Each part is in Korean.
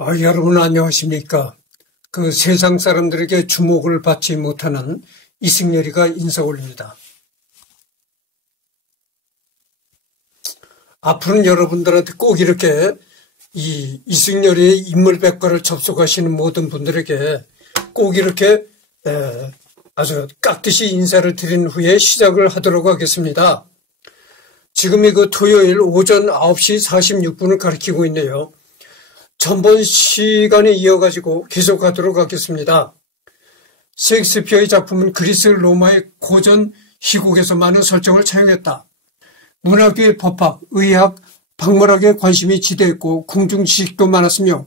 여러분 안녕하십니까? 세상 사람들에게 주목을 받지 못하는 이승열이가 인사 올립니다. 앞으로는 여러분들한테 꼭 이렇게 이승열이의 인물백과를 접속하시는 모든 분들에게 꼭 이렇게 아주 깍듯이 인사를 드린 후에 시작을 하도록 하겠습니다. 지금이 토요일 오전 9시 46분을 가리키고 있네요. 전번 시간에 이어가지고 계속하도록 하겠습니다. 셰익스피어의 작품은 그리스 로마의 고전 희곡에서 많은 설정을 차용했다. 문학의 법학, 의학, 박물학에 관심이 지대했고 궁중 지식도 많았으며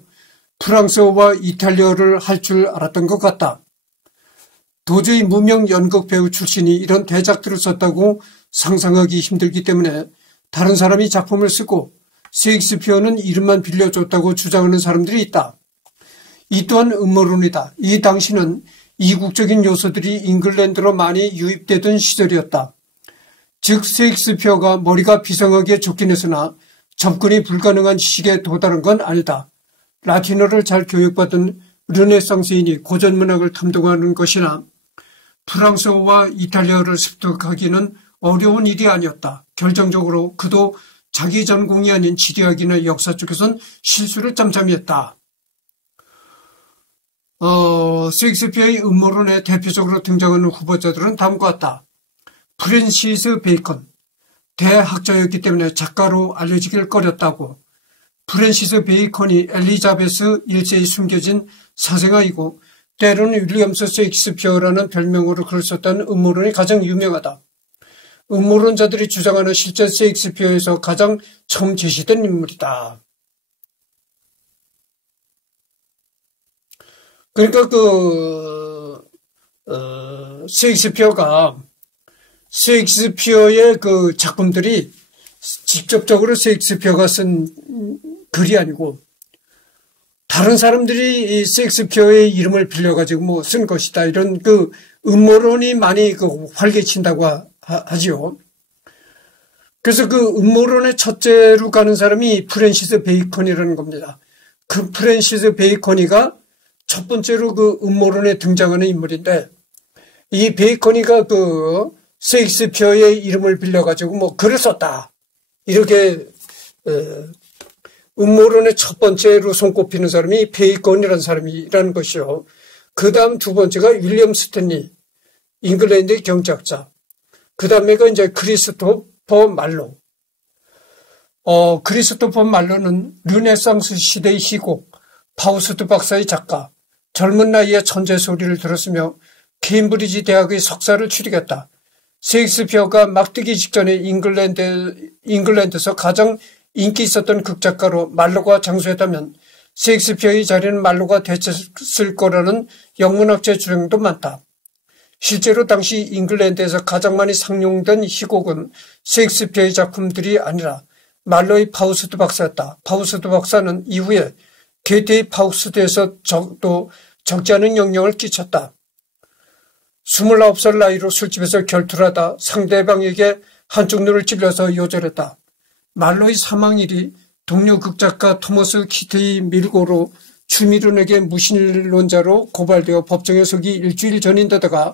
프랑스어와 이탈리아어를 할 줄 알았던 것 같다. 도저히 무명 연극 배우 출신이 이런 대작들을 썼다고 상상하기 힘들기 때문에 다른 사람이 작품을 쓰고 셰익스피어는 이름만 빌려줬다고 주장하는 사람들이 있다. 이 또한 음모론이다. 이 당시는 이국적인 요소들이 잉글랜드로 많이 유입되던 시절이었다. 즉 셰익스피어가 머리가 비상하게 좋긴 했으나 접근이 불가능한 지식에 도달한 건 아니다. 라틴어를 잘 교육받은 르네상스인이 고전문학을 탐독하는 것이나 프랑스어와 이탈리아어를 습득하기는 어려운 일이 아니었다. 결정적으로 그도 자기 전공이 아닌 지리학이나 역사 쪽에선 실수를 짬짬이 했다. 셰익스피어의 음모론에 대표적으로 등장하는 후보자들은 다음과 같다. 프랜시스 베이컨, 대학자였기 때문에 작가로 알려지길 꺼렸다고. 프랜시스 베이컨이 엘리자베스 1세에 숨겨진 사생아이고 때로는 윌리엄스 셰익스피어라는 별명으로 글을 썼다는 음모론이 가장 유명하다. 음모론자들이 주장하는 실제 셰익스피어에서 가장 처음 제시된 인물이다. 그러니까 셰익스피어의 작품들이 직접적으로 셰익스피어가 쓴 글이 아니고 다른 사람들이 이 셰익스피어의 이름을 빌려가지고 쓴 것이다. 이런 음모론이 많이 활개친다고 하지요. 그래서 음모론의 첫째로 가는 사람이 프랜시스 베이컨이라는 겁니다. 프랜시스 베이컨이가 첫 번째로 음모론에 등장하는 인물인데 이 베이컨이가 셰익스피어의 이름을 빌려가지고 글을 썼다. 이렇게 음모론의 첫 번째로 손꼽히는 사람이 베이컨이라는 사람이라는 것이요. 그 다음 두 번째가 윌리엄 스탠리, 잉글랜드의 경제학자. 그 다음에가 이제 크리스토퍼 말로. 크리스토퍼 말로는 르네상스 시대의 희곡, 파우스트 박사의 작가, 젊은 나이에 천재 소리를 들었으며 케임브리지 대학의 석사를 취득했다. 셰익스피어가 막 뜨기 직전에 잉글랜드에서 가장 인기 있었던 극작가로 말로가 장수했다면 셰익스피어의 자리는 말로가 되쳤을 거라는 영문학자의 주장도 많다. 실제로 당시 잉글랜드에서 가장 많이 상용된 희곡은 셰익스피어의 작품들이 아니라 말로의 파우스트 박사였다. 파우스트 박사는 이후에 게테의 파우스트에서도 적지 않은 영향을 끼쳤다. 29살 나이로 술집에서 결투하다 상대방에게 한쪽 눈을 찔러서 요절했다. 말로의 사망일이 동료 극작가 토머스 키트의 밀고로 추미론에게 무신론자로 고발되어 법정에 서기 일주일 전인데다가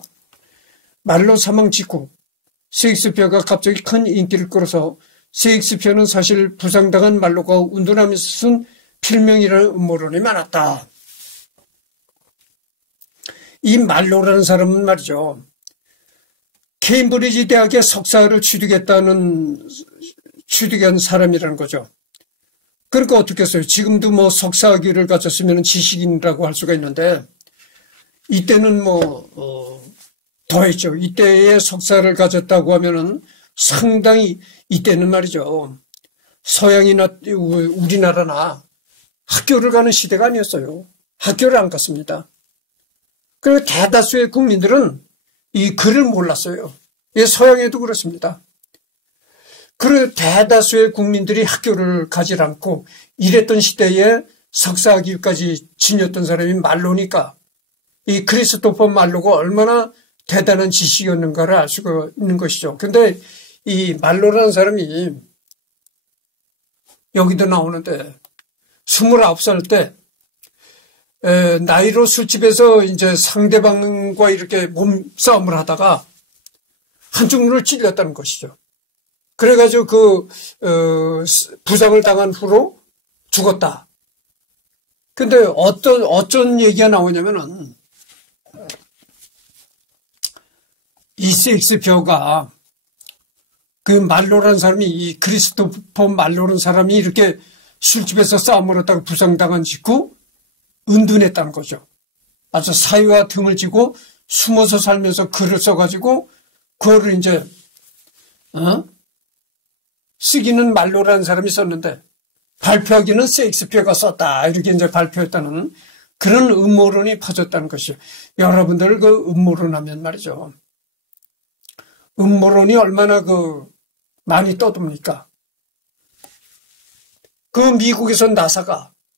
말로 사망 직후 셰익스피어가 갑자기 큰 인기를 끌어서 셰익스피어는 사실 부상당한 말로가 운동하면서 쓴 필명이라는 음모론이 많았다. 이 말로라는 사람은 말이죠. 케임브리지 대학의 석사를 취득한 사람이라는 거죠. 그러니까 어떻게 했어요? 지금도 석사학위를 가졌으면 지식인이라고 할 수가 있는데 이때는 더했죠. 이때에 석사를 가졌다고 하면은 상당히 이때는 말이죠. 서양이나 우리나라나 학교를 가는 시대가 아니었어요. 학교를 안 갔습니다. 그리고 대다수의 국민들은 이 글을 몰랐어요. 서양에도 그렇습니다. 그리고 대다수의 국민들이 학교를 가지 않고 이랬던 시대에 석사학위까지 지녔던 사람이 말로니까 이 크리스토퍼 말로가 얼마나 대단한 지식이었는가를 알 수가 있는 것이죠. 근데 이 말로라는 사람이 여기도 나오는데 29살 때 나이로 술집에서 이제 상대방과 이렇게 몸싸움을 하다가 한쪽 눈을 찔렸다는 것이죠. 그래가지고 부상을 당한 후로 죽었다. 근데 어떤 얘기가 나오냐면은, 이 셰익스피어가 그 말로라는 사람이, 이 크리스토퍼 말로라는 사람이 이렇게 술집에서 싸움을 하다가 부상당한 직후 은둔했다는 거죠. 아주 사위와 등을 지고 숨어서 살면서 글을 써가지고 그거를 이제 쓰기는 말로라는 사람이 썼는데 발표하기는 셰익스피어가 썼다, 이렇게 이제 발표했다는 그런 음모론이 퍼졌다는 것이죠. 여러분들 그 음모론 하면 말이죠, 음모론이 얼마나 많이 떠듭니까? 그 미국에서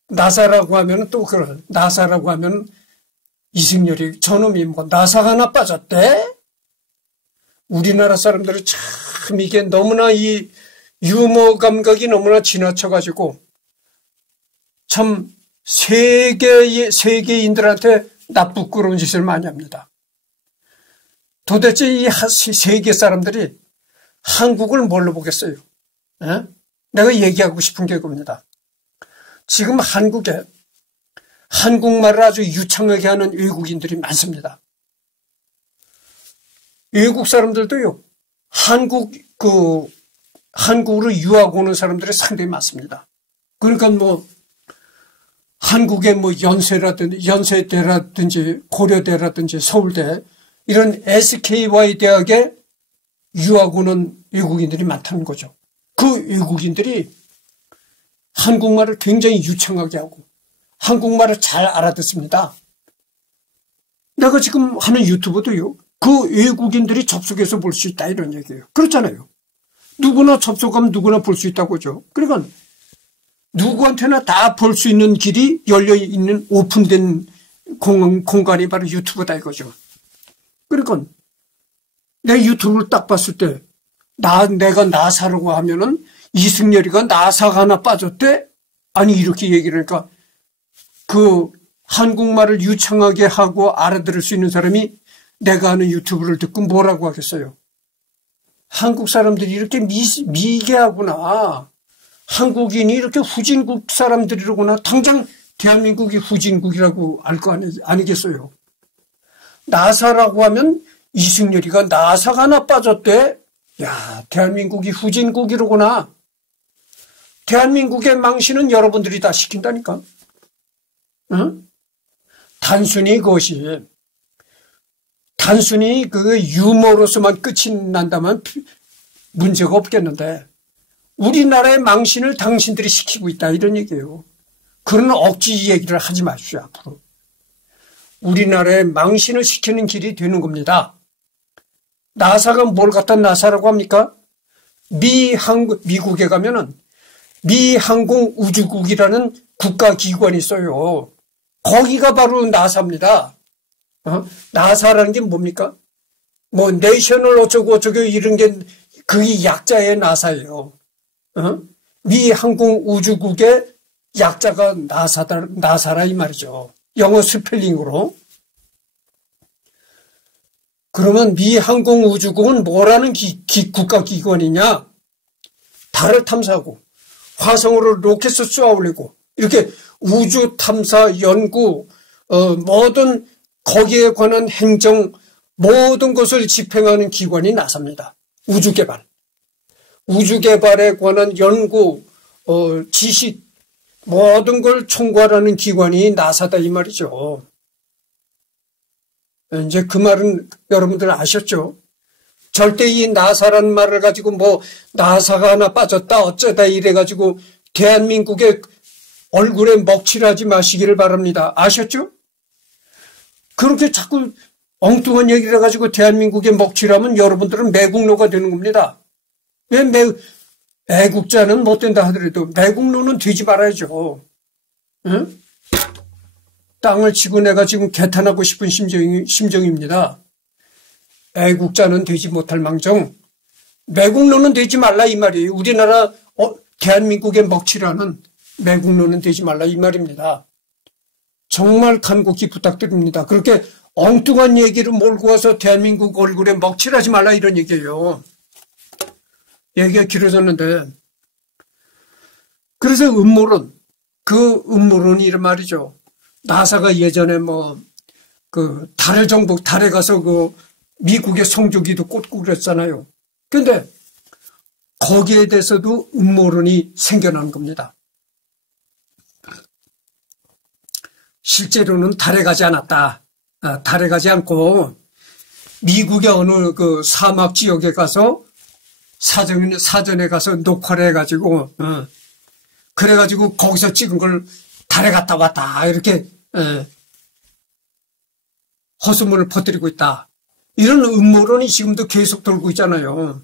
나사라고 하면 또 그런, 나사라고 하면 이승열이 저놈이 뭐 나사가 하나 빠졌대? 우리나라 사람들은 참 이게 너무나 이 유머 감각이 너무나 지나쳐가지고 참 세계인들한테 나쁘끄러운 짓을 많이 합니다. 도대체 이 세계 사람들이 한국을 뭘로 보겠어요? 에? 내가 얘기하고 싶은 게 그겁니다. 지금 한국에 한국말을 아주 유창하게 하는 외국인들이 많습니다. 외국 사람들도요, 한국으로 유학 오는 사람들이 상당히 많습니다. 그러니까 뭐, 한국의 뭐 연세대라든지 고려대라든지 서울대, 이런 SKY 대학에 유학 오는 외국인들이 많다는 거죠. 그 외국인들이 한국말을 굉장히 유창하게 하고 한국말을 잘 알아듣습니다. 내가 지금 하는 유튜브도요, 그 외국인들이 접속해서 볼 수 있다, 이런 얘기예요. 그렇잖아요. 누구나 접속하면 누구나 볼 수 있다고 하죠. 그러니까 누구한테나 다 볼 수 있는 길이 열려있는 오픈된 공간이 바로 유튜브다, 이거죠. 그러니까 내 유튜브를 딱 봤을 때 내가 나사라고 하면은 이승열이가 나사가 하나 빠졌대? 아니, 이렇게 얘기를 하니까 그 한국말을 유창하게 하고 알아들을 수 있는 사람이 내가 하는 유튜브를 듣고 뭐라고 하겠어요? 한국 사람들이 이렇게 미개하구나. 한국인이 이렇게 후진국 사람들이로구나. 당장 대한민국이 후진국이라고 알 거 아니겠어요? 나사라고 하면 이승열이가 나사가 하나 빠졌대? 야, 대한민국이 후진국이로구나. 대한민국의 망신은 여러분들이 다 시킨다니까. 응? 단순히 그 유머로서만 끝이 난다면 문제가 없겠는데, 우리나라의 망신을 당신들이 시키고 있다, 이런 얘기예요. 그런 억지 얘기를 하지 마십시오, 앞으로. 우리나라의 망신을 시키는 길이 되는 겁니다. 나사가 뭘 갖다 나사라고 합니까? 미국에 가면은 미항공우주국이라는 국가기관이 있어요. 거기가 바로 나사입니다. 나사라는 게 뭡니까? 뭐 내셔널 어쩌고 이런 게 그게 약자의 나사예요. 미항공우주국의 약자가 나사라 이 말이죠. 영어 스펠링으로. 그러면 미항공우주국은 뭐라는 국가기관이냐? 달을 탐사하고 화성으로 로켓을 쏘아 올리고 이렇게 우주 탐사 연구 모든 거기에 관한 행정 모든 것을 집행하는 기관이 나사입니다. 우주개발에 관한 연구 지식 모든 걸 총괄하는 기관이 나사다, 이 말이죠. 이제 그 말은 여러분들 아셨죠? 절대 이 나사라는 말을 가지고 뭐 나사가 하나 빠졌다 어쩌다 이래가지고 대한민국의 얼굴에 먹칠하지 마시기를 바랍니다. 아셨죠? 그렇게 자꾸 엉뚱한 얘기를 해가지고 대한민국에 먹칠하면 여러분들은 매국노가 되는 겁니다. 왜 애국자는 못 된다 하더라도 매국노는 되지 말아야죠. 응? 땅을 치고 내가 지금 개탄하고 싶은 심정입니다. 애국자는 되지 못할 망정 매국노는 되지 말라, 이 말이에요. 우리나라 대한민국에 먹칠하는 매국노는 되지 말라, 이 말입니다. 정말 간곡히 부탁드립니다. 그렇게 엉뚱한 얘기를 몰고 와서 대한민국 얼굴에 먹칠하지 말라 이런 얘기예요. 얘기가 길어졌는데 그래서 음모론, 그 음모론이 이런 말이죠. 나사가 예전에 달에 가서 미국의 성조기도 꽂고 그랬잖아요. 근데 거기에 대해서도 음모론이 생겨난 겁니다. 실제로는 달에 가지 않았다. 달에 가지 않고 미국의 어느 그 사막 지역에 가서 사전에 가서 녹화를 해가지고 그래가지고 거기서 찍은 걸 달에 갔다 왔다 이렇게 허수문을 퍼뜨리고 있다. 이런 음모론이 지금도 계속 돌고 있잖아요.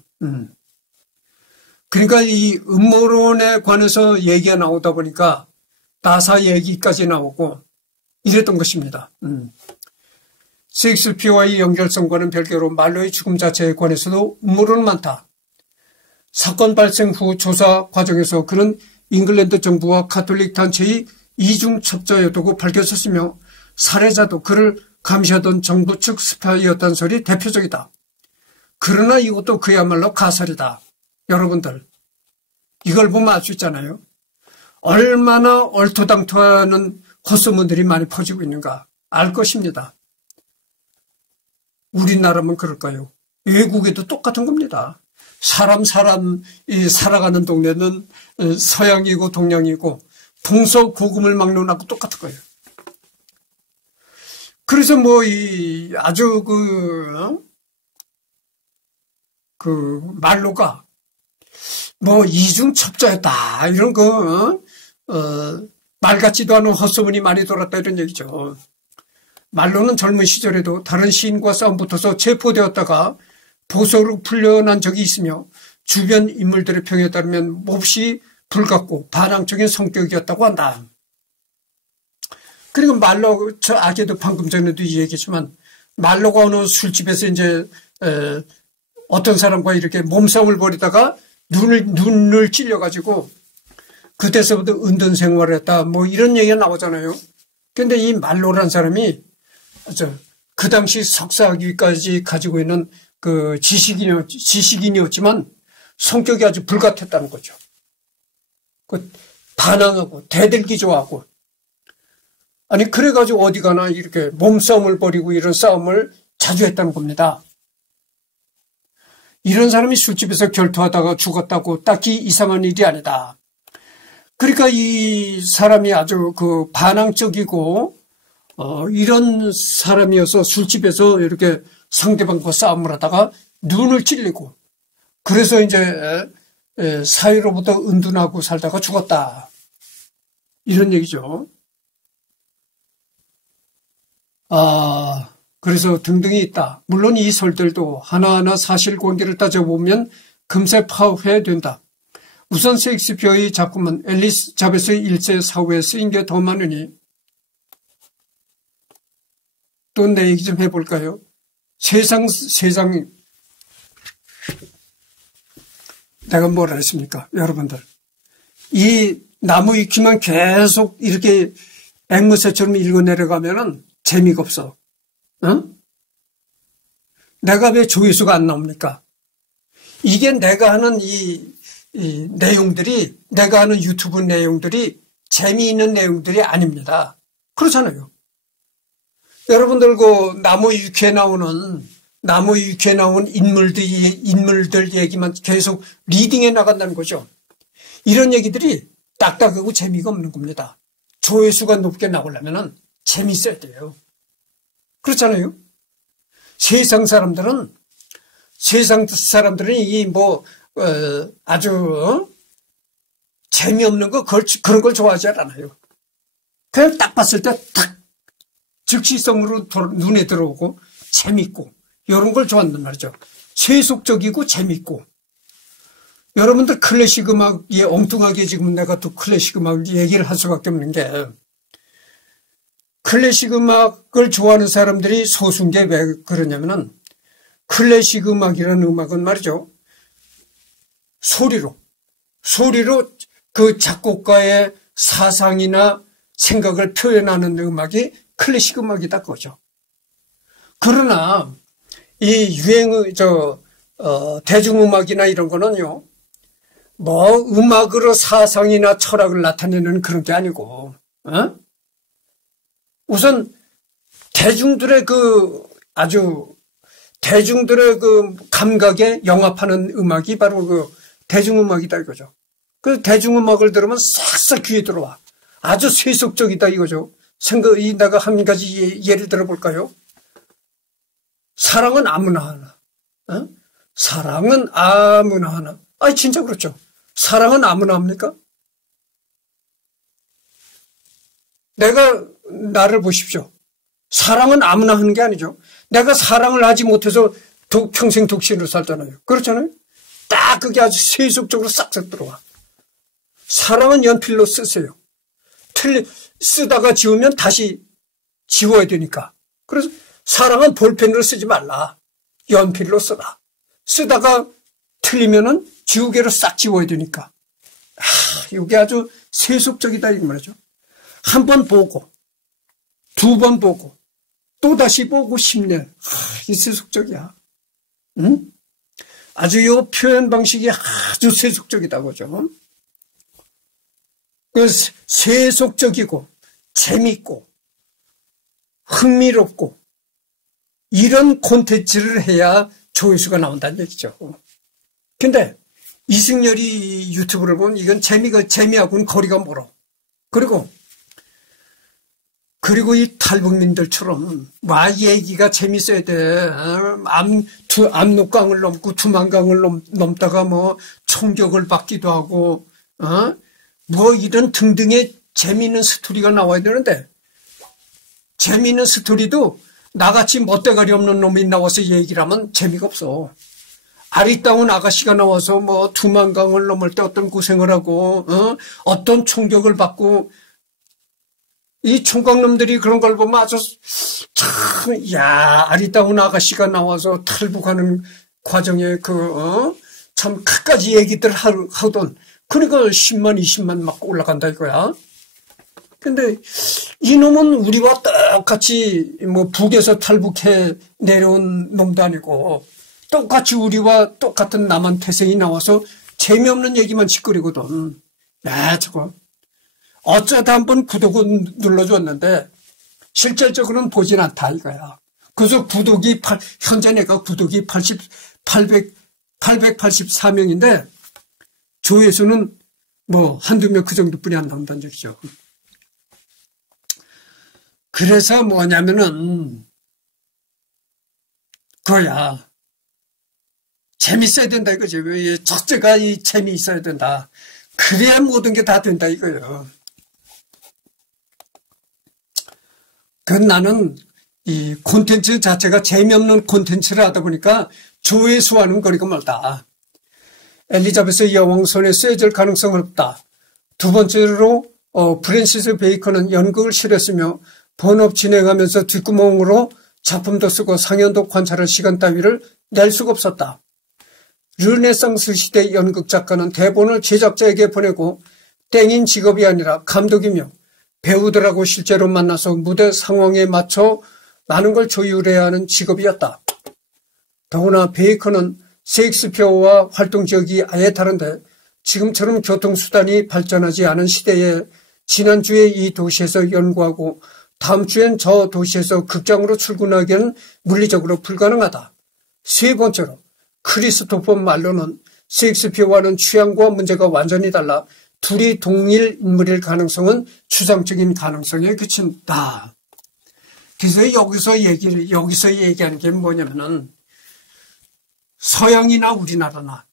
그러니까 이 음모론에 관해서 얘기가 나오다 보니까 나사 얘기까지 나오고 이랬던 것입니다. 셰익스피어와의 연결성과는 별개로 말로의 죽음 자체에 관해서도 음모론은 많다. 사건 발생 후 조사 과정에서 그는 잉글랜드 정부와 가톨릭 단체의 이중 첩자였다고 밝혀졌으며 살해자도 그를 감시하던 정부 측 스파이였다는 설이 대표적이다. 그러나 이것도 그야말로 가설이다. 여러분들 이걸 보면 알 수 있잖아요. 얼마나 얼토당토하는 헛소문들이 많이 퍼지고 있는가 알 것입니다. 우리나라만 그럴까요? 외국에도 똑같은 겁니다. 사람이 살아가는 동네는 서양이고 동양이고 동서고금을 막론하고 똑같은 거예요. 그래서 아주 말로가 이중첩자였다 이런 말 같지도 않은 헛소문이 많이 돌았다 이런 얘기죠. 말로는 젊은 시절에도 다른 시인과 싸움 붙어서 체포되었다가 보석으로 풀려난 적이 있으며 주변 인물들의 평에 따르면 몹시 불같고 반항적인 성격이었다고 한다. 그리고 말로 아까도 방금 전에도 얘기했지만 말로가 어느 술집에서 이제 어떤 사람과 이렇게 몸싸움을 벌이다가 눈을 찔려가지고 그때서부터 은둔 생활을 했다 이런 얘기가 나오잖아요. 근데 이 말로란 사람이 그 당시 석사학위까지 가지고 있는 그 지식인이었지만 성격이 아주 불같았다는 거죠. 반항하고 대들기 좋아하고 그래가지고 어디 가나 이렇게 몸싸움을 벌이고 이런 싸움을 자주 했다는 겁니다. 이런 사람이 술집에서 결투하다가 죽었다고 딱히 이상한 일이 아니다. 그러니까 이 사람이 아주 반항적이고 이런 사람이어서 술집에서 이렇게 상대방과 싸움을 하다가 눈을 찔리고 그래서 이제 사회로부터 은둔하고 살다가 죽었다. 이런 얘기죠. 그래서 등등이 있다. 물론 이 설들도 하나하나 사실관계를 따져보면 금세 파악해야 된다. 우선 셰익스피어의 작품은 엘리자베스 1세 사후에 쓰인 게 더 많으니 또 내 얘기 좀 해볼까요? 세상 내가 뭐라 했습니까? 여러분들 이 나무 위키만 계속 이렇게 앵무새처럼 읽어내려가면은 재미가 없어. 내가 왜 조회수가 안 나옵니까? 이게 내가 하는 이 내용들이 내가 하는 유튜브 내용들이 재미있는 내용들이 아닙니다. 그렇잖아요. 여러분들 나무 위키에 나오는 인물들 얘기만 계속 리딩해 나간다는 거죠. 이런 얘기들이 딱딱하고 재미가 없는 겁니다. 조회수가 높게 나오려면 재미있어야 돼요. 그렇잖아요. 세상 사람들은 아주 재미없는 그런 걸 좋아하지 않아요. 그냥 딱 봤을 때 딱 즉시성으로 눈에 들어오고 재밌고 이런 걸 좋아한단 말이죠. 세속적이고 재밌고. 여러분들 클래식 음악에 엉뚱하게 지금 내가 또 클래식 음악 얘기를 할 수밖에 없는 게 클래식 음악을 좋아하는 사람들이 소수인 게 왜 그러냐면은 클래식 음악이라는 음악은 말이죠. 소리로 그 작곡가의 사상이나 생각을 표현하는 음악이 클래식 음악이다 그거죠. 그러나 이 대중음악이나 이런 거는요, 뭐 음악으로 사상이나 철학을 나타내는 그런 게 아니고, 우선 대중들의 대중들의 감각에 영합하는 음악이 바로 대중음악이다 이거죠. 그 대중음악을 들으면 싹싹 귀에 들어와. 아주 세속적이다 이거죠. 내가 한 가지 예를 들어볼까요? 사랑은 아무나 하나. 사랑은 아무나 하나. 진짜 그렇죠. 사랑은 아무나 합니까? 나를 보십시오. 사랑은 아무나 하는 게 아니죠. 내가 사랑을 하지 못해서 평생 독신으로 살잖아요. 그렇잖아요. 딱 그게 아주 세속적으로 싹싹 들어와. 사랑은 연필로 쓰세요. 쓰다가 지우면 다시 지워야 되니까. 그래서 사랑은 볼펜으로 쓰지 말라. 연필로 써라. 쓰다가 틀리면은 지우개로 싹 지워야 되니까. 이게 아주 세속적이다 이 말이죠. 한 번 보고, 두 번 보고, 또 다시 보고 10년. 이 세속적이야. 응? 아주 이 표현 방식이 아주 세속적이다 그죠. 세속적이고 재밌고 흥미롭고 이런 콘텐츠를 해야 조회수가 나온다는 얘기죠. 근데 이승열이 유튜브를 보면 이건 재미하고는 거리가 멀어. 그리고 이 탈북민들처럼 얘기가 재밌어야 돼. 압록강을 넘고 두만강을 넘다가 뭐 총격을 받기도 하고 뭐 이런 등등의 재미있는 스토리가 나와야 되는데, 재미있는 스토리도 나같이 멋대가리 없는 놈이 나와서 얘기를 하면 재미가 없어. 아리따운 아가씨가 나와서 뭐 두만강을 넘을 때 어떤 고생을 하고 어떤 총격을 받고, 이 총각놈들이 그런 걸 보면 아주 아리따운 아가씨가 나와서 탈북하는 과정에 참 끝까지 얘기들 하던, 그러니까 10만 20만 막 올라간다 이거야. 근데 이놈은 우리와 똑같이 뭐 북에서 탈북해 내려온 놈도 아니고 똑같이 우리와 똑같은 남한 태생이 나와서 재미없는 얘기만 짓거리거든. 저거 어쩌다 한번 구독을 눌러줬는데 실질적으로는 보진 않다 이거야. 그래서 현재 내가 구독이 884명인데 조회수는 뭐 한두 명 그 정도뿐이 안 나온다는 얘기죠. 그래서 뭐냐면은 그거야. 재밌어야 된다 이거지. 첫째가 이 재미있어야 된다. 그래야 모든 게 다 된다 이거예요. 나는 이 콘텐츠 자체가 재미없는 콘텐츠를 하다 보니까 조회수와는 거리가 멀다. 엘리자베스 여왕 손에 쓰여질 가능성은 없다. 두 번째로 프랜시스 베이컨은 연극을 실었으며 본업 진행하면서 뒷구멍으로 작품도 쓰고 상연도 관찰할 시간 따위를 낼 수가 없었다. 르네상스 시대 연극 작가는 대본을 제작자에게 보내고 땡인 직업이 아니라 감독이며 배우들하고 실제로 만나서 무대 상황에 맞춰 많은 걸 조율해야 하는 직업이었다. 더구나 베이컨은 셰익스피어와 활동 지역이 아예 다른데 지금처럼 교통수단이 발전하지 않은 시대에 지난주에 이 도시에서 연구하고 다음 주엔 저 도시에서 극장으로 출근하기는 물리적으로 불가능하다. 세 번째로 크리스토퍼 말로는 셰익스피어와는 취향과 문제가 완전히 달라 둘이 동일 인물일 가능성은 추상적인 가능성에 그친다. 그래서 여기서 얘기하는 게 뭐냐면은 서양이나 우리나라나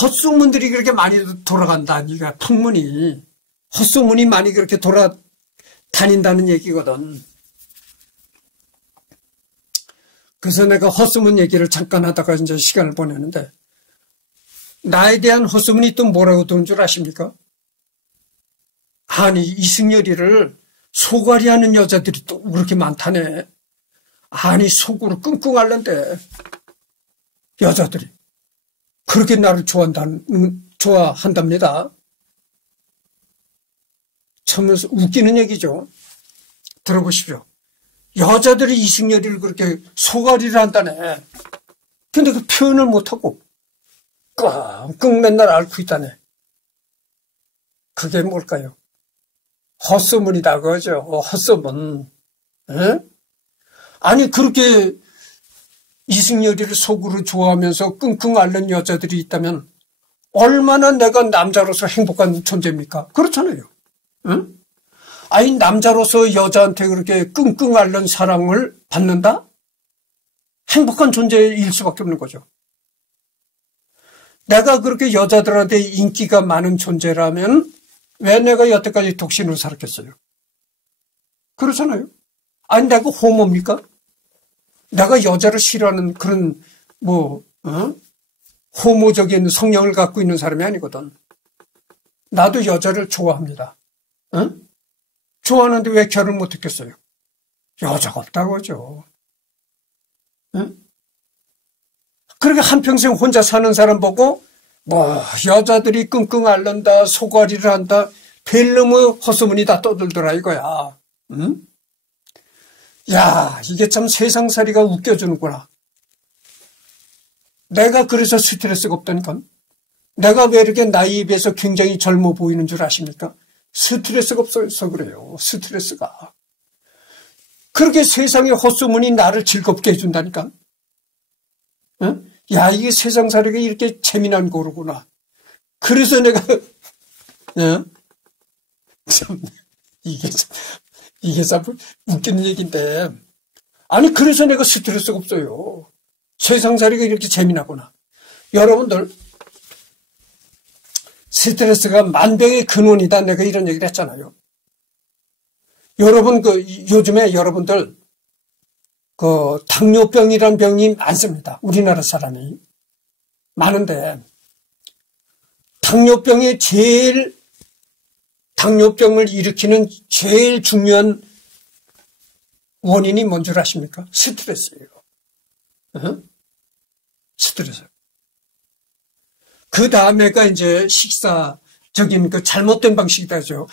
헛소문들이 그렇게 많이 돌아간다니까. 풍문이 헛소문이 많이 그렇게 돌아다닌다는 얘기거든. 그래서 내가 헛소문 얘기를 잠깐 하다가 이제 시간을 보내는데, 나에 대한 헛소문이 또 뭐라고 도는 줄 아십니까? 아니, 이승열이를 소갈이하는 여자들이 또 그렇게 많다네. 아니, 속으로 끙끙 앓는데 여자들이 그렇게 나를 좋아한답니다. 참 웃기는 얘기죠. 들어보십시오. 여자들이 이승열이를 그렇게 소가리를 한다네. 근데 그 표현을 못하고 끙끙 맨날 앓고 있다네. 그게 뭘까요? 헛소문이다 그거죠. 헛소문. 에? 아니 그렇게 이승열이를 속으로 좋아하면서 끙끙 앓는 여자들이 있다면 얼마나 내가 남자로서 행복한 존재입니까? 그렇잖아요. 응? 아니 남자로서 여자한테 그렇게 끙끙 앓는 사랑을 받는다? 행복한 존재일 수밖에 없는 거죠. 내가 그렇게 여자들한테 인기가 많은 존재라면 왜 내가 여태까지 독신으로 살았겠어요? 그렇잖아요. 아니 내가 호모입니까? 내가 여자를 싫어하는 그런 호모적인 성향을 갖고 있는 사람이 아니거든. 나도 여자를 좋아합니다. 응? 좋아하는데 왜 결혼 못했겠어요? 여자가 없다고 하죠. 응? 그렇게 한평생 혼자 사는 사람 보고 여자들이 끙끙 앓는다, 소가리를 한다, 별놈의 헛소문이 다 떠들더라 이거야. 응? 야, 이게 참 세상살이가 웃겨주는구나. 내가 그래서 스트레스가 없다니까. 내가 왜 이렇게 나이에 비해서 굉장히 젊어 보이는 줄 아십니까? 스트레스가 없어서 그래요. 스트레스가. 그렇게 세상의 헛소문이 나를 즐겁게 해준다니까. 응? 야, 이게 세상살이가 이렇게 재미난 거로구나. 그래서 내가 응? 참, 이게 참 웃기는 얘기인데. 아니 그래서 내가 스트레스가 없어요. 세상살이가 이렇게 재미나구나. 여러분들 스트레스가 만병의 근원이다. 내가 이런 얘기를 했잖아요. 여러분 요즘에 여러분들 당뇨병이란 병이 많습니다. 우리나라 사람이 많은데 당뇨병을 일으키는 제일 중요한 원인이 뭔 줄 아십니까? 스트레스예요. 스트레스. 그 다음에가 이제 식사적인 잘못된 방식이다죠.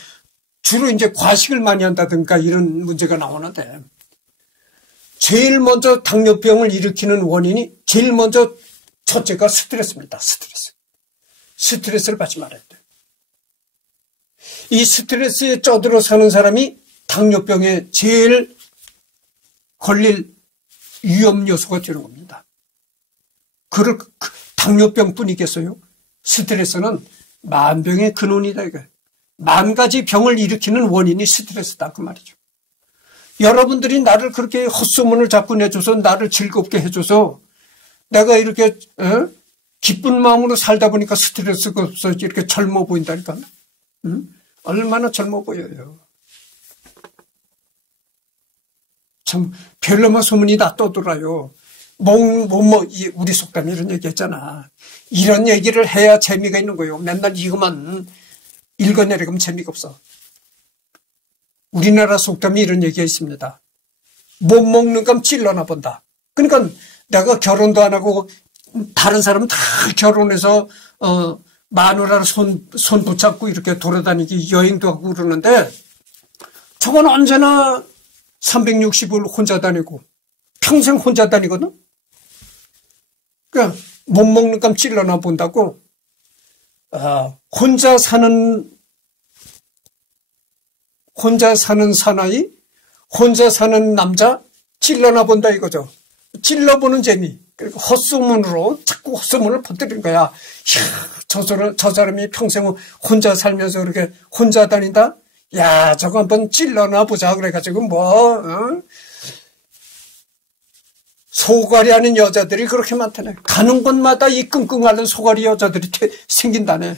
주로 이제 과식을 많이 한다든가 이런 문제가 나오는데, 제일 먼저 당뇨병을 일으키는 원인이 제일 먼저 첫째가 스트레스입니다. 스트레스를 받지 말아야 돼. 이 스트레스에 쪄들어 사는 사람이 당뇨병에 제일 걸릴 위험 요소가 되는 겁니다. 당뇨병뿐이겠어요? 스트레스는 만병의 근원이다 이거. 만 가지 병을 일으키는 원인이 스트레스다 그 말이죠. 여러분들이 나를 그렇게 헛소문을 자꾸 내줘서 나를 즐겁게 해줘서 내가 이렇게 기쁜 마음으로 살다 보니까 스트레스가 없어 이렇게 젊어 보인다니까. 얼마나 젊어 보여요. 참 별로만 소문이 다 떠돌아요. 우리 속담이 이런 얘기 했잖아. 이런 얘기를 해야 재미가 있는 거예요. 맨날 이것만 읽어내려가면 재미가 없어. 우리나라 속담이 이런 얘기가 있습니다. 못 먹는 감 찔러나 본다. 그러니까 내가 결혼도 안 하고 다른 사람은 다 결혼해서 마누라를 손 붙잡고 이렇게 돌아다니기 여행도 하고 그러는데 저건 언제나 360일 혼자 다니고 평생 혼자 다니거든. 그러니까 못 먹는 감 찔러나 본다고 혼자 사는 사나이, 혼자 사는 남자 찔러나 본다 이거죠. 찔러보는 재미. 그리고 헛소문으로 자꾸 헛소문을 퍼뜨리는 거야. 이야, 저 사람이 평생 혼자 살면서 그렇게 혼자 다닌다? 야, 저거 한번 찔러나 보자. 그래가지고 소가리 하는 여자들이 그렇게 많다네. 가는 곳마다 이 끙끙 앓는 소가리 여자들이 생긴다네.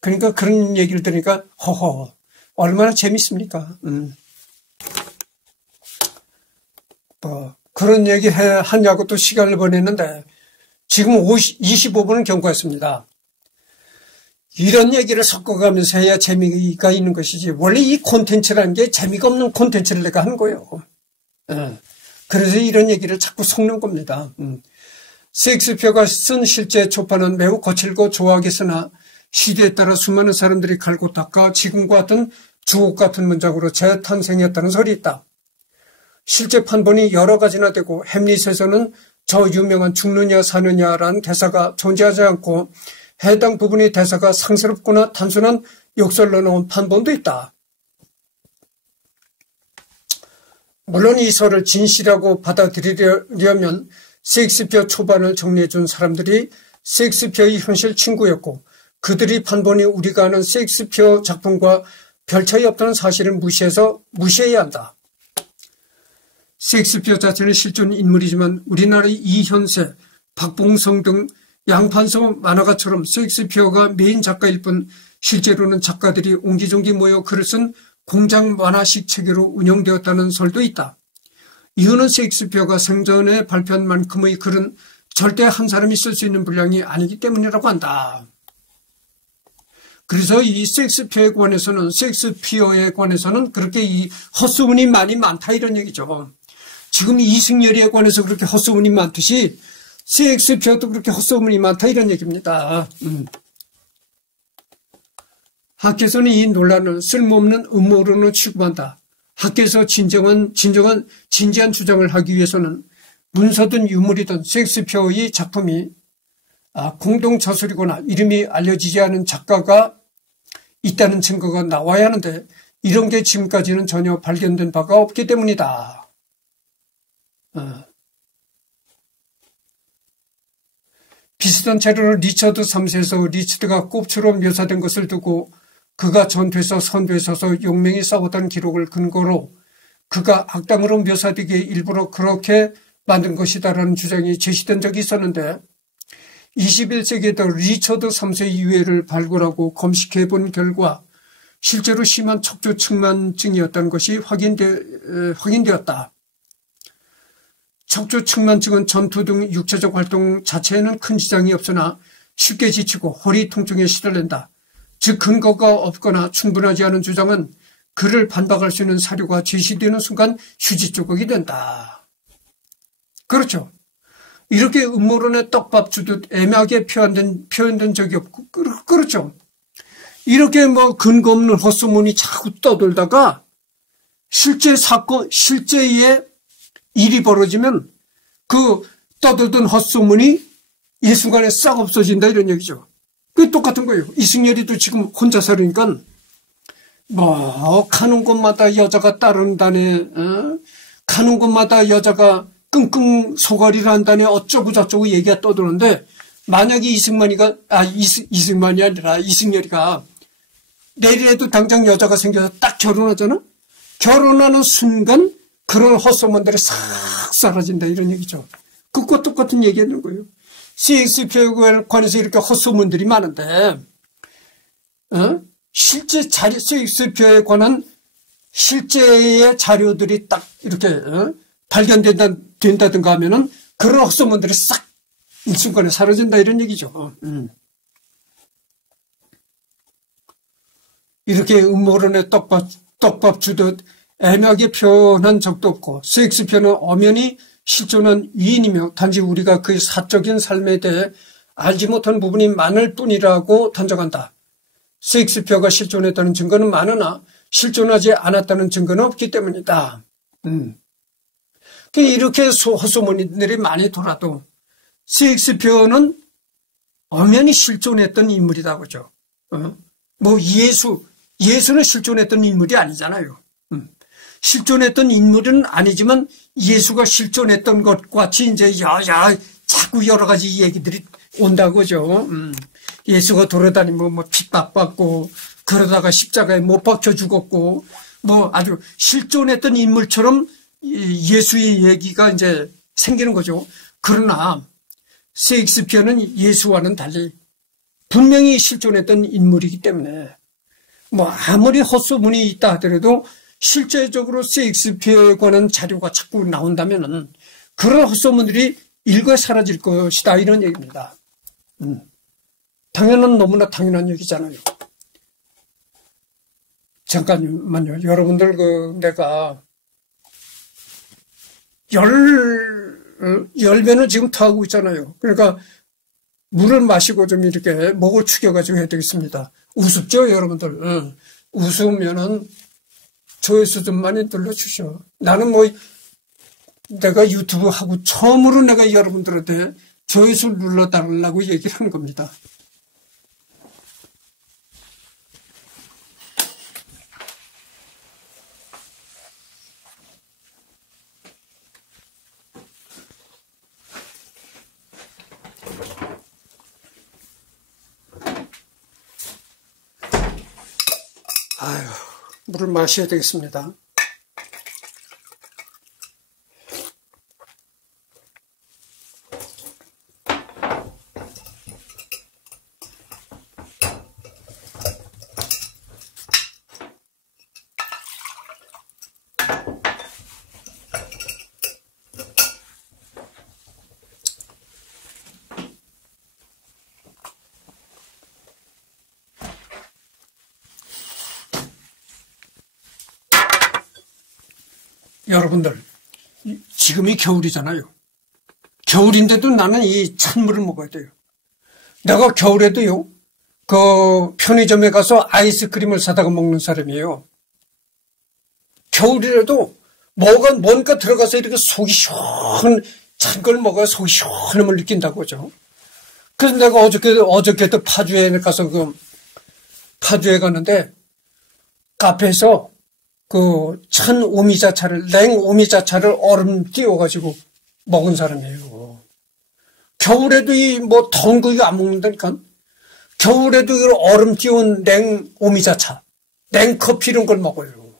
그러니까 그런 얘기를 들으니까 허허 얼마나 재밌습니까? 그런 얘기 하냐고 또 시간을 보냈는데 지금 25분을 경과했습니다. 이런 얘기를 섞어가면서 해야 재미가 있는 것이지. 원래 이 콘텐츠라는 게 재미가 없는 콘텐츠를 내가 하는 거예요. 그래서 이런 얘기를 자꾸 섞는 겁니다. 셰익스피어가 쓴 실제 초판은 매우 거칠고 조악했으나 시대에 따라 수많은 사람들이 갈고 닦아 지금과 같은 주옥 같은 문장으로 재탄생했다는 설이 있다. 실제 판본이 여러 가지나 되고 햄릿에서는 저 유명한 죽느냐 사느냐라는 대사가 존재하지 않고 해당 부분의 대사가 상스럽거나 단순한 욕설로 나온 판본도 있다. 물론 이 설을 진실이라고 받아들이려면 셰익스피어 초반을 정리해준 사람들이 셰익스피어의 현실 친구였고 그들이 판본이 우리가 아는 셰익스피어 작품과 별 차이 없다는 사실을 무시해야 한다. 셰익스피어 자체는 실존 인물이지만 우리나라의 이현세, 박봉성 등 양판서 만화가처럼 셰익스피어가 메인 작가일 뿐 실제로는 작가들이 옹기종기 모여 글을 쓴 공장 만화식 체계로 운영되었다는 설도 있다. 이유는 셰익스피어가 생전에 발표한 만큼의 글은 절대 한 사람이 쓸 수 있는 분량이 아니기 때문이라고 한다. 그래서 이 셰익스피어에 관해서는 그렇게 이 헛소문이 많이 많다 이런 얘기죠. 지금 이승열에 관해서 그렇게 헛소문이 많듯이 셰익스피어도 그렇게 헛소문이 많다 이런 얘기입니다. 학계에서는 이 논란을 쓸모없는 음모론으로 취급한다. 학계에서 진지한 주장을 하기 위해서는 문서든 유물이든 셰익스피어의 작품이 공동 저술이거나 이름이 알려지지 않은 작가가 있다는 증거가 나와야 하는데 이런 게 지금까지는 전혀 발견된 바가 없기 때문이다. 비슷한 차례로 리처드 3세에서 리처드가 꼽추로 묘사된 것을 두고 그가 전투에서 선두에 서서 용맹히 싸웠다는 기록을 근거로 그가 악당으로 묘사되기에 일부러 그렇게 만든 것이다라는 주장이 제시된 적이 있었는데 21세기에도 리처드 3세 이외를 발굴하고 검식해본 결과 실제로 심한 척추측만증이었다는 것이 확인되었다. 척추측만증은 전투 등 육체적 활동 자체에는 큰 지장이 없으나 쉽게 지치고 허리 통증에 시달린다. 즉 근거가 없거나 충분하지 않은 주장은 그를 반박할 수 있는 사료가 제시되는 순간 휴지 조각이 된다. 그렇죠. 이렇게 음모론의 떡밥 주듯 애매하게 표현된 적이 없고 그렇죠. 이렇게 근거 없는 헛소문이 자꾸 떠돌다가 실제의 일이 벌어지면 그 떠들던 헛소문이 일순간에 싹 없어진다 이런 얘기죠. 그게 똑같은 거예요. 이승열이도 지금 혼자 살으니까 가는 곳마다 여자가 따른다네. 가는 곳마다 여자가 끙끙 소가리를 한다네. 어쩌고 저쩌고 얘기가 떠도는데 만약에 이승만이 아니라 이승열이가 내일에도 당장 여자가 생겨서 딱 결혼하잖아. 결혼하는 순간 그런 헛소문들이 싹 사라진다 이런 얘기죠. 그것과 똑같은 얘기하는 거예요. 셰익스피어에 관해서 이렇게 헛소문들이 많은데 셰익스피어에 관한 실제의 자료들이 딱 이렇게 발견된다든가 하면은 그런 헛소문들이 싹 일순간에 사라진다 이런 얘기죠. 이렇게 음모론의 떡밥 주듯 애매하게 표현한 적도 없고 셰익스피어는 엄연히 실존한 위인이며 단지 우리가 그의 사적인 삶에 대해 알지 못한 부분이 많을 뿐이라고 단정한다. 셰익스피어가 실존했다는 증거는 많으나 실존하지 않았다는 증거는 없기 때문이다. 이렇게 헛소문들이 많이 돌아도 셰익스피어는 엄연히 실존했던 인물이다 그죠. 예수는 실존했던 인물이 아니잖아요. 실존했던 인물은 아니지만 예수가 실존했던 것 같이 이제 자꾸 여러 가지 얘기들이 온다고죠. 예수가 돌아다니면 핍박받고 그러다가 십자가에 못 박혀 죽었고 아주 실존했던 인물처럼 예수의 얘기가 이제 생기는 거죠. 그러나 셰익스피어는 예수와는 달리 분명히 실존했던 인물이기 때문에 아무리 헛소문이 있다 하더라도 실제적으로 셰익스피어에 관한 자료가 자꾸 나온다면은 그런 헛소문들이 일거에 사라질 것이다 이런 얘기입니다. 너무나 당연한 얘기잖아요. 잠깐만요. 여러분들 내가 열매는 지금 더 하고 있잖아요. 그러니까 물을 마시고 좀 이렇게 목을 축여가지고 해야 되겠습니다. 우습죠, 여러분들? 웃으면은 조회수 좀 많이 눌러주시오. 나는 뭐 내가 유튜브 하고 처음으로 내가 여러분들한테 조회수 눌러달라고 얘기를 하는 겁니다. 아유, 물을 마셔야 되겠습니다. 여러분들, 지금이 겨울이잖아요. 겨울인데도 나는 이 찬물을 먹어야 돼요. 내가 겨울에도요, 그 편의점에 가서 아이스크림을 사다가 먹는 사람이에요. 겨울이라도 뭔가 들어가서 이렇게 속이 찬 걸 먹어야 속이 시원함을 느낀다고 하죠. 그래서 내가 어저께도 파주에 가서 파주에 가는데 카페에서 그 찬 오미자차를, 냉 오미자차를 얼음 띄워가지고 먹은 사람이에요. 겨울에도 더운 거 이거 안 먹는다니까. 겨울에도 이 얼음 띄운 냉 오미자차, 냉 커피 이런 걸 먹어요.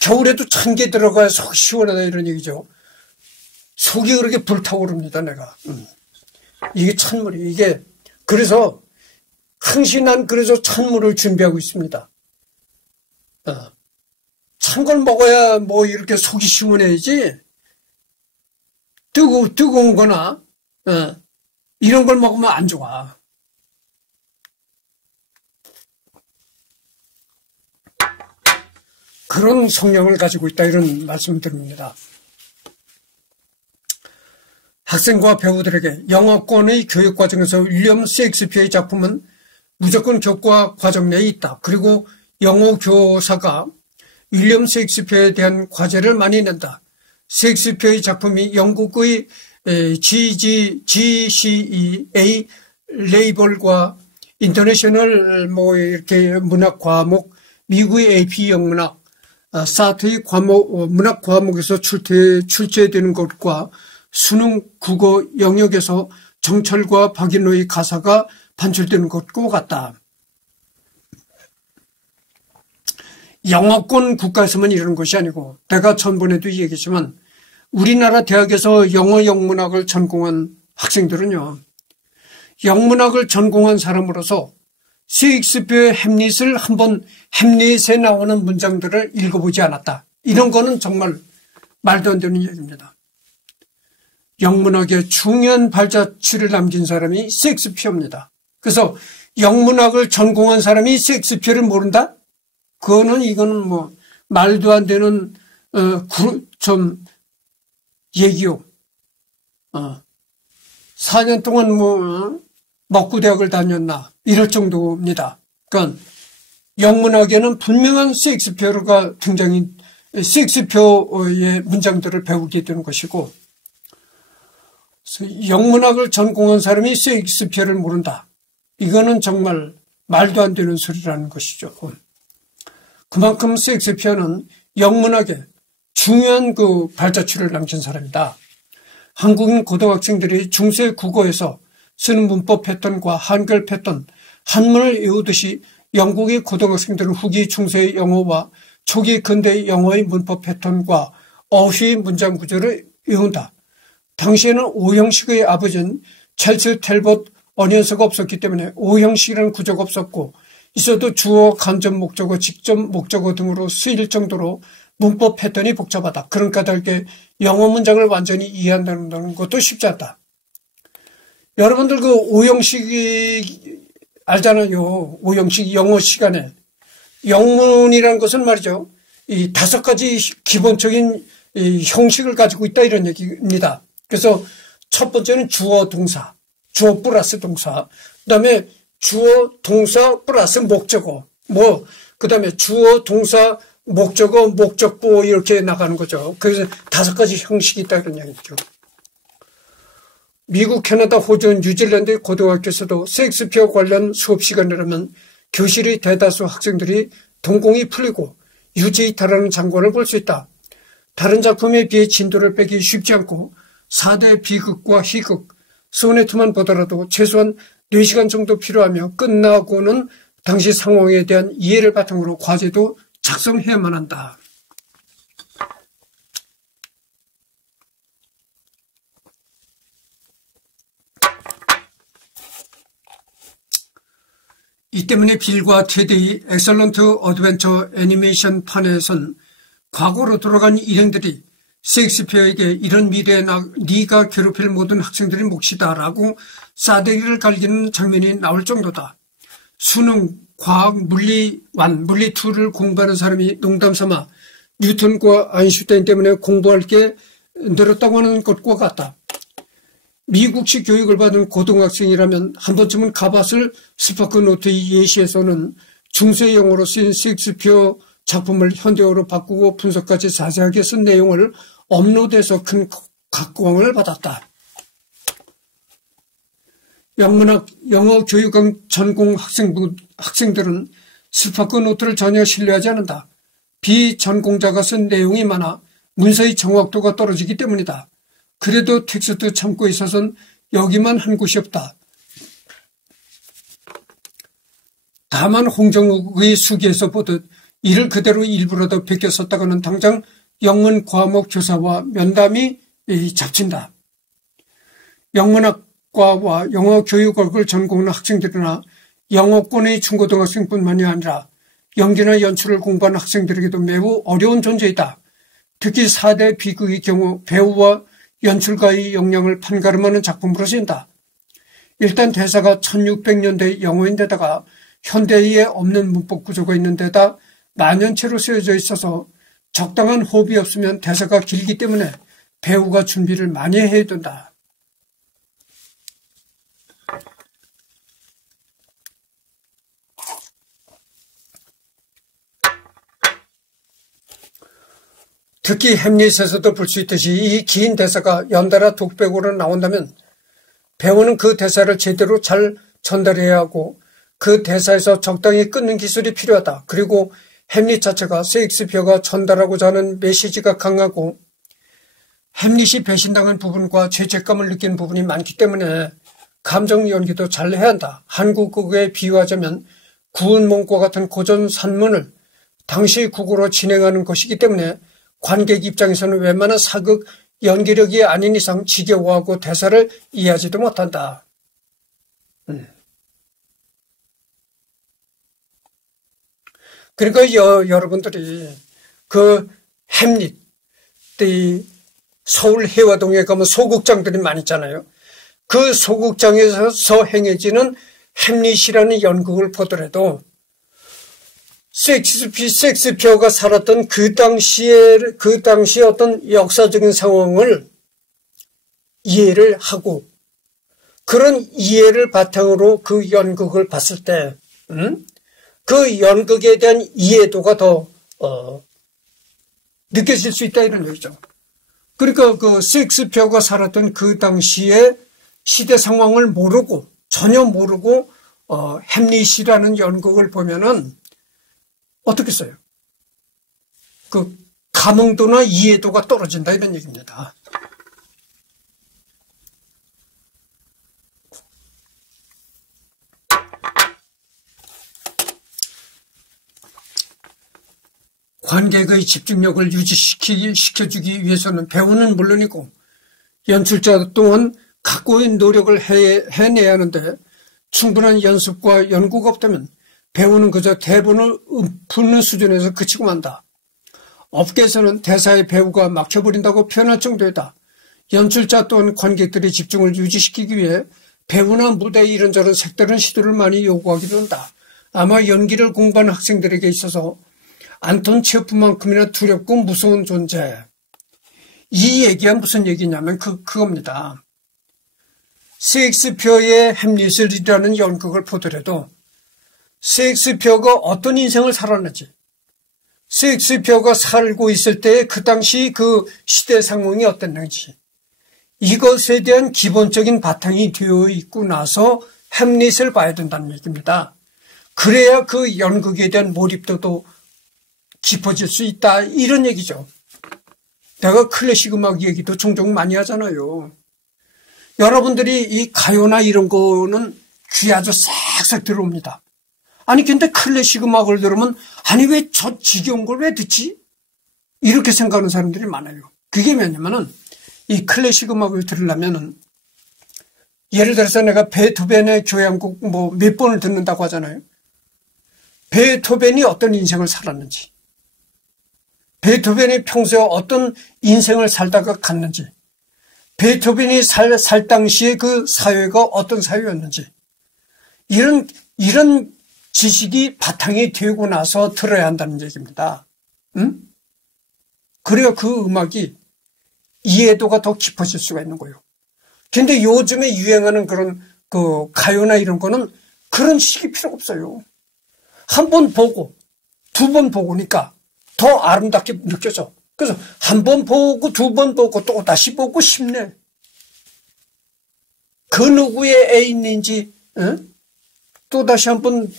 겨울에도 찬 게 들어가야 속이 시원하다 이런 얘기죠. 속이 그렇게 불타오릅니다, 내가. 이게 찬물이, 그래서 항시 난 그래서 찬물을 준비하고 있습니다. 찬 걸 먹어야 이렇게 속이 시원해야지, 뜨거운 거나, 이런 걸 먹으면 안 좋아. 그런 성향을 가지고 있다, 이런 말씀을 드립니다. 학생과 배우들에게 영어권의 교육 과정에서 윌리엄 셰익스피어의 작품은 무조건 교과 과정 내에 있다. 그리고 영어 교사가 윌리엄 셰익스피어에 대한 과제를 많이 낸다. 셰익스피어의 작품이 영국의 GCEA 레이벌과 인터내셔널 이렇게 문학 과목, 미국의 AP 영문학, 사트의 문학 과목에서 출제되는 것과 수능 국어 영역에서 정철과 박인호의 가사가 반출되는 것과 같다. 영어권 국가에서만 이런 것이 아니고, 내가 전번에도 얘기했지만 우리나라 대학에서 영어 영문학을 전공한 학생들은요, 영문학을 전공한 사람으로서 셰익스피어의 햄릿을 한번 햄릿에 나오는 문장들을 읽어보지 않았다. 이런 거는 정말 말도 안 되는 얘기입니다. 영문학의 중요한 발자취를 남긴 사람이 셰익스피어입니다. 그래서 영문학을 전공한 사람이 셰익스피어를 모른다? 이거는 말도 안 되는, 얘기요. 4년 동안 먹구대학을 다녔나, 이럴 정도입니다. 그러니까, 영문학에는 분명한 셰익스피어가 셰익스피어의 문장들을 배우게 되는 것이고, 영문학을 전공한 사람이 셰익스피어를 모른다. 이거는 정말 말도 안 되는 소리라는 것이죠. 그만큼 셰익스피어는 영문학에 중요한 발자취를 남긴 사람이다. 한국인 고등학생들이 중세 국어에서 쓰는 문법 패턴과 한글 패턴, 한문을 외우듯이 영국의 고등학생들은 후기 중세의 영어와 초기 근대의 영어의 문법 패턴과 어휘의 문장 구조를 외운다. 당시에는 오형식의 아버지는 찰스 텔봇 언연서가 없었기 때문에 오형식이라는 구조가 없었고, 있어도 주어, 간접 목적어, 직접 목적어 등으로 쓰일 정도로 문법 패턴이 복잡하다. 그런 까닭에 영어 문장을 완전히 이해한다는 것도 쉽지 않다. 여러분들 오형식이 알잖아요. 오형식 영어 시간에. 영문이라는 것은 말이죠, 이 5가지 기본적인 형식을 가지고 있다, 이런 얘기입니다. 그래서 첫 번째는 주어, 동사, 주어 플러스 동사, 그 다음에 주어, 동사 플러스 목적어, 그 다음에 주어, 동사, 목적어, 목적보 이렇게 나가는 거죠. 그래서 5가지 형식이 있다 이런 얘기죠. 미국, 캐나다, 호주, 뉴질랜드 고등학교에서도 셰익스피어 관련 수업 시간이라면 교실의 대다수 학생들이 동공이 풀리고 유제이타라는 장관을 볼 수 있다. 다른 작품에 비해 진도를 빼기 쉽지 않고 4대 비극과 희극, 소네트만 보더라도 최소한 4시간 정도 필요하며 끝나고는 당시 상황에 대한 이해를 바탕으로 과제도 작성해야만 한다. 이 때문에 빌과 테드의 엑설런트 어드벤처 애니메이션 판에선 과거로 돌아간 일행들이 셰익스피어에게 이런 미래에 네가 괴롭힐 모든 학생들의 몫이다라고 싸대기를 갈기는 장면이 나올 정도다. 수능, 과학, 물리 1, 물리 2를 공부하는 사람이 농담삼아 뉴턴과 아인슈타인 때문에 공부할 게 늘었다고 하는 것과 같다. 미국식 교육을 받은 고등학생이라면 한 번쯤은 가봤을 스파크노트의 예시에서는 중세 영어로 쓰인 셰익스피어 작품을 현대어로 바꾸고 분석까지 자세하게 쓴 내용을 업로드해서 큰 각광을 받았다. 영문학, 영어 교육학 전공 학생들은 스파크노트를 전혀 신뢰하지 않는다. 비전공자가 쓴 내용이 많아 문서의 정확도가 떨어지기 때문이다. 그래도 텍스트 창고에 있어서는 여기만 한 곳이 없다. 다만 홍정욱의 수기에서 보듯 이를 그대로 일부라도 베껴 썼다가는 당장 영문 과목 교사와 면담이 잡친다. 영문학과와 영어 교육학을 전공하는 학생들이나 영어권의 중고등학생뿐만이 아니라 연기나 연출을 공부하는 학생들에게도 매우 어려운 존재이다. 특히 4대 비극의 경우 배우와 연출가의 역량을 판가름하는 작품으로 쓰인다. 일단 대사가 1600년대 영어인데다가 현대에 없는 문법 구조가 있는 데다 만연체로 쓰여져 있어서 적당한 호흡이 없으면 대사가 길기 때문에 배우가 준비를 많이 해야 된다. 특히 햄릿에서도 볼 수 있듯이 이 긴 대사가 연달아 독백으로 나온다면 배우는 그 대사를 제대로 잘 전달해야 하고 그 대사에서 적당히 끊는 기술이 필요하다. 그리고 햄릿 자체가 셰익스피어가 전달하고자 하는 메시지가 강하고 햄릿이 배신당한 부분과 죄책감을 느끼는 부분이 많기 때문에 감정 연기도 잘 해야 한다. 한국국어에 비유하자면 구은몽과 같은 고전 산문을 당시 국어로 진행하는 것이기 때문에 관객 입장에서는 웬만한 사극 연기력이 아닌 이상 지겨워하고 대사를 이해하지도 못한다. 그러니까 여러분들이 그 햄릿, 서울 해화동에 가면 소극장들이 많이 있잖아요. 그 소극장에서 행해지는 햄릿이라는 연극을 보더라도 셰익스피어가 살았던 그 당시에 어떤 역사적인 상황을 이해를 하고 그런 이해를 바탕으로 그 연극을 봤을 때, 그 연극에 대한 이해도가 더 느껴질 수 있다 이런 얘기죠. 그러니까 그 셰익스피어가 살았던 그 당시의 시대 상황을 모르고 전혀 모르고 햄릿이라는 연극을 보면은 어떻겠어요? 그 감흥도나 이해도가 떨어진다 이런 얘기입니다. 관객의 집중력을 유지시켜주기 위해서는 배우는 물론이고 연출자 또한 각고의 노력을 해내야 하는데 충분한 연습과 연구가 없다면 배우는 그저 대본을 읊는 수준에서 그치고 만다. 업계에서는 대사의 배우가 막혀버린다고 표현할 정도이다. 연출자 또한 관객들의 집중을 유지시키기 위해 배우나 무대에 이런저런 색다른 시도를 많이 요구하기도 한다. 아마 연기를 공부하는 학생들에게 있어서 안톤 체호프만큼이나 두렵고 무서운 존재. 이 얘기가 무슨 얘기냐면 그겁니다. 셰익스피어의 햄릿이라는 연극을 보더라도 셰익스피어가 어떤 인생을 살았는지, 셰익스피어가 살고 있을 때 그 당시 그 시대 상황이 어땠는지, 이것에 대한 기본적인 바탕이 되어 있고 나서 햄릿을 봐야 된다는 얘기입니다. 그래야 그 연극에 대한 몰입도도 깊어질 수 있다, 이런 얘기죠. 내가 클래식 음악 얘기도 종종 많이 하잖아요. 여러분들이 이 가요나 이런 거는 귀에 아주 싹싹 들어옵니다. 아니 근데 클래식 음악을 들으면 아니 왜 저 지겨운 걸 왜 듣지? 이렇게 생각하는 사람들이 많아요. 그게 뭐냐면은 이 클래식 음악을 들으려면은 예를 들어서 내가 베토벤의 교향곡 뭐 몇 번을 듣는다고 하잖아요. 베토벤이 어떤 인생을 살았는지, 베토벤이 평소에 어떤 인생을 살다가 갔는지, 베토벤이 살 당시에 그 사회가 어떤 사회였는지, 이런 지식이 바탕이 되고 나서 들어야 한다는 얘기입니다. 응? 그래야 그 음악이 이해도가 더 깊어질 수가 있는 거예요. 근데 요즘에 유행하는 그런 그 가요나 이런 거는 그런 지식이 필요가 없어요. 한 번 보고 두 번 보고니까 더 아름답게 느껴져. 그래서 한 번 보고 두 번 보고 또 다시 보고 싶네. 그 누구의 애인인지 또 다시 한번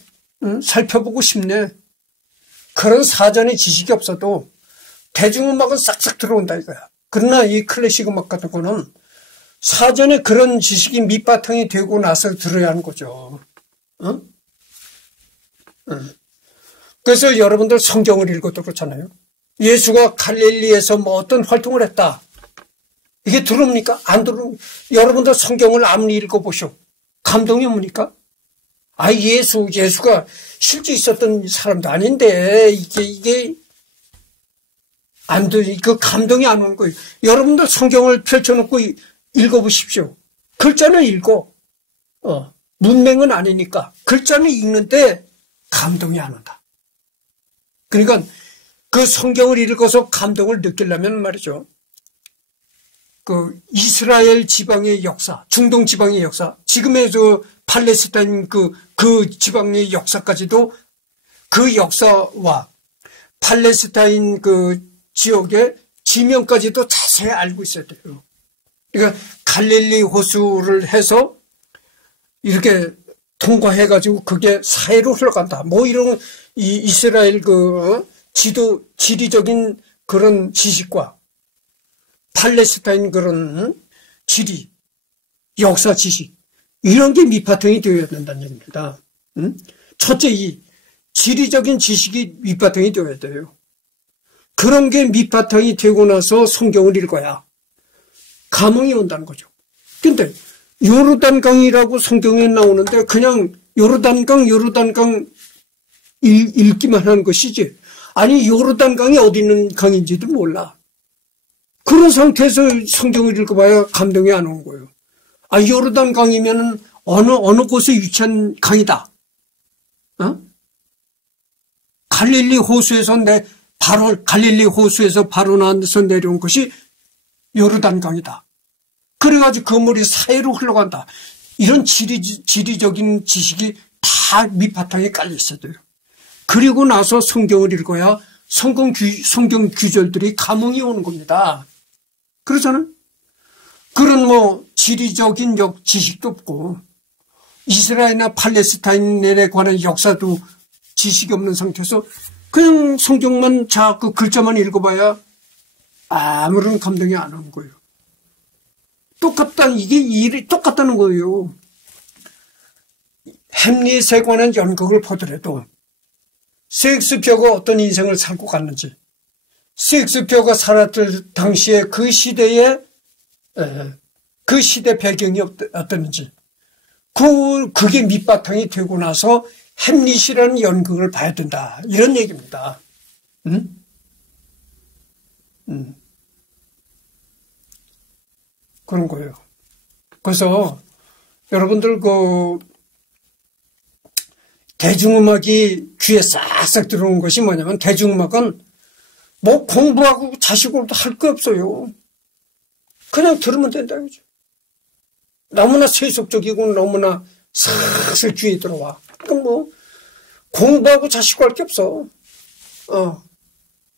살펴보고 싶네. 그런 사전의 지식이 없어도 대중음악은 싹싹 들어온다 이거야. 그러나 이 클래식 음악 같은 거는 사전에 그런 지식이 밑바탕이 되고 나서 들어야 하는 거죠. 그래서 여러분들 성경을 읽어도 그렇잖아요. 예수가 갈릴리에서 뭐 어떤 활동을 했다. 이게 들어옵니까? 안 들어옵니까? 여러분들 성경을 아무리 읽어보쇼. 감동이 옵니까? 아, 예수가 실제 있었던 사람도 아닌데, 이게, 안 돼. 그 감동이 안 오는 거예요. 여러분들 성경을 펼쳐놓고 읽어보십시오. 글자는 읽어. 문맹은 아니니까. 글자는 읽는데 감동이 안 온다. 그러니까 그 성경을 읽어서 감동을 느끼려면 말이죠. 그 이스라엘 지방의 역사, 중동 지방의 역사, 지금의 저 팔레스타인 그 지방의 역사까지도 그 역사와 팔레스타인 그 지역의 지명까지도 자세히 알고 있어야 돼요. 그러니까 갈릴리 호수를 해서 이렇게 통과해가지고 그게 사해로 흘러간다. 뭐 이런 이 이스라엘 그 지리적인 그런 지식과 팔레스타인 그런 지리, 역사 지식, 이런 게 밑바탕이 되어야 된다는 얘기입니다. 첫째, 이 지리적인 지식이 밑바탕이 되어야 돼요. 그런 게 밑바탕이 되고 나서 성경을 읽어야 감흥이 온다는 거죠. 근데 요르단강이라고 성경에 나오는데 그냥 요르단강 읽기만 하는 것이지, 아니 요르단강이 어디 있는 강인지도 몰라. 그런 상태에서 성경을 읽어봐야 감동이 안 오는 거예요. 아, 요르단강이면은 어느 곳에 위치한 강이다. 갈릴리 호수에서 갈릴리 호수에서 바로 나서 내려온 것이 요르단강이다. 그래가지고 그 물이 사해로 흘러간다. 이런 지리적인 지식이 다 밑바탕에 깔려 있어야 돼요. 그리고 나서 성경을 읽어야 성경 구절들이 감흥이 오는 겁니다. 그렇잖아요? 그런 뭐 지리적인 지식도 없고 이스라엘이나 팔레스타인에 관한 역사도 지식이 없는 상태에서 그냥 성경만 그 글자만 읽어봐야 아무런 감동이 안 오는 거예요. 이게 일이 똑같다는 거예요. 햄릿에 관한 연극을 보더라도 셰익스피어가 어떤 인생을 살고 갔는지, 셰익스피어가 살았을 당시에 그 시대 배경이 어땠는지, 그게 밑바탕이 되고 나서 햄릿이라는 연극을 봐야 된다. 이런 얘기입니다. 그런 거예요. 그래서 여러분들 대중음악이 귀에 싹싹 들어오는 것이 뭐냐면, 대중음악은 뭐 공부하고 자식으로도 할 거 없어요. 그냥 들으면 된다 이거죠. 너무나 세속적이고 너무나 싹싹 귀에 들어와. 그럼 공부하고 자시고 할 게 없어.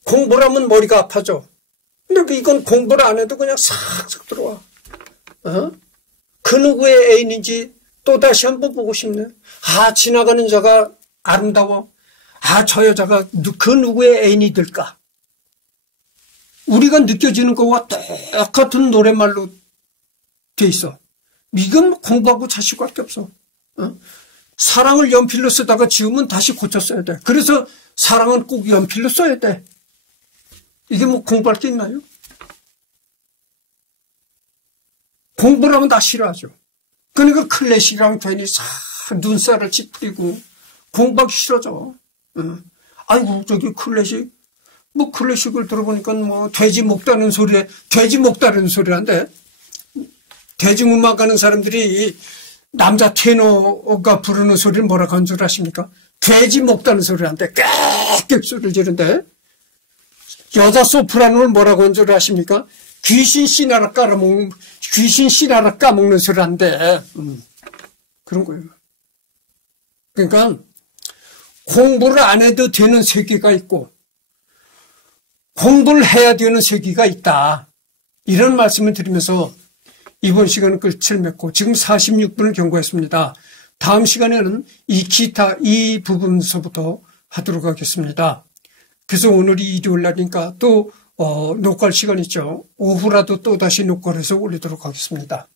공부를 하면 머리가 아파져. 근데 이건 공부를 안 해도 그냥 싹싹 들어와. 그 누구의 애인인지 또다시 한번 보고 싶네. 지나가는 자가 아름다워. 저 여자가 그 누구의 애인이 될까? 우리가 느껴지는 거와 똑같은 노랫말로 돼 있어. 이건 공부하고 자시고 할 게 없어. 사랑을 연필로 쓰다가 지우면 다시 고쳐 써야 돼. 그래서 사랑은 꼭 연필로 써야 돼. 이게 뭐 공부할 게 있나요? 공부를 하면 다 싫어하죠. 그러니까 클래식이랑 괜히 눈살을 찌푸리고 공부하기 싫어져. 아이고 저기 클래식 뭐 클래식을 들어보니까 뭐 돼지 목다는 소리에 돼지 목다는 소리란데 대중음악 하는 사람들이 남자 테너가 부르는 소리를 뭐라고 하는 줄 아십니까? 돼지 목다는 소리란데 깨끗 소리를 지른데 여자 소프라노를 뭐라고 하는 줄 아십니까? 귀신 씨나라 까먹는 소리란데 그런 거예요. 그러니까 공부를 안 해도 되는 세계가 있고 공부를 해야 되는 세계가 있다. 이런 말씀을 드리면서 이번 시간은 끝을 맺고 지금 46분을 경과했습니다. 다음 시간에는 이 부분서부터 하도록 하겠습니다. 그래서 오늘이 일요일 날이니까 또 녹화할 시간 있죠. 오후라도 또 다시 녹화를 해서 올리도록 하겠습니다.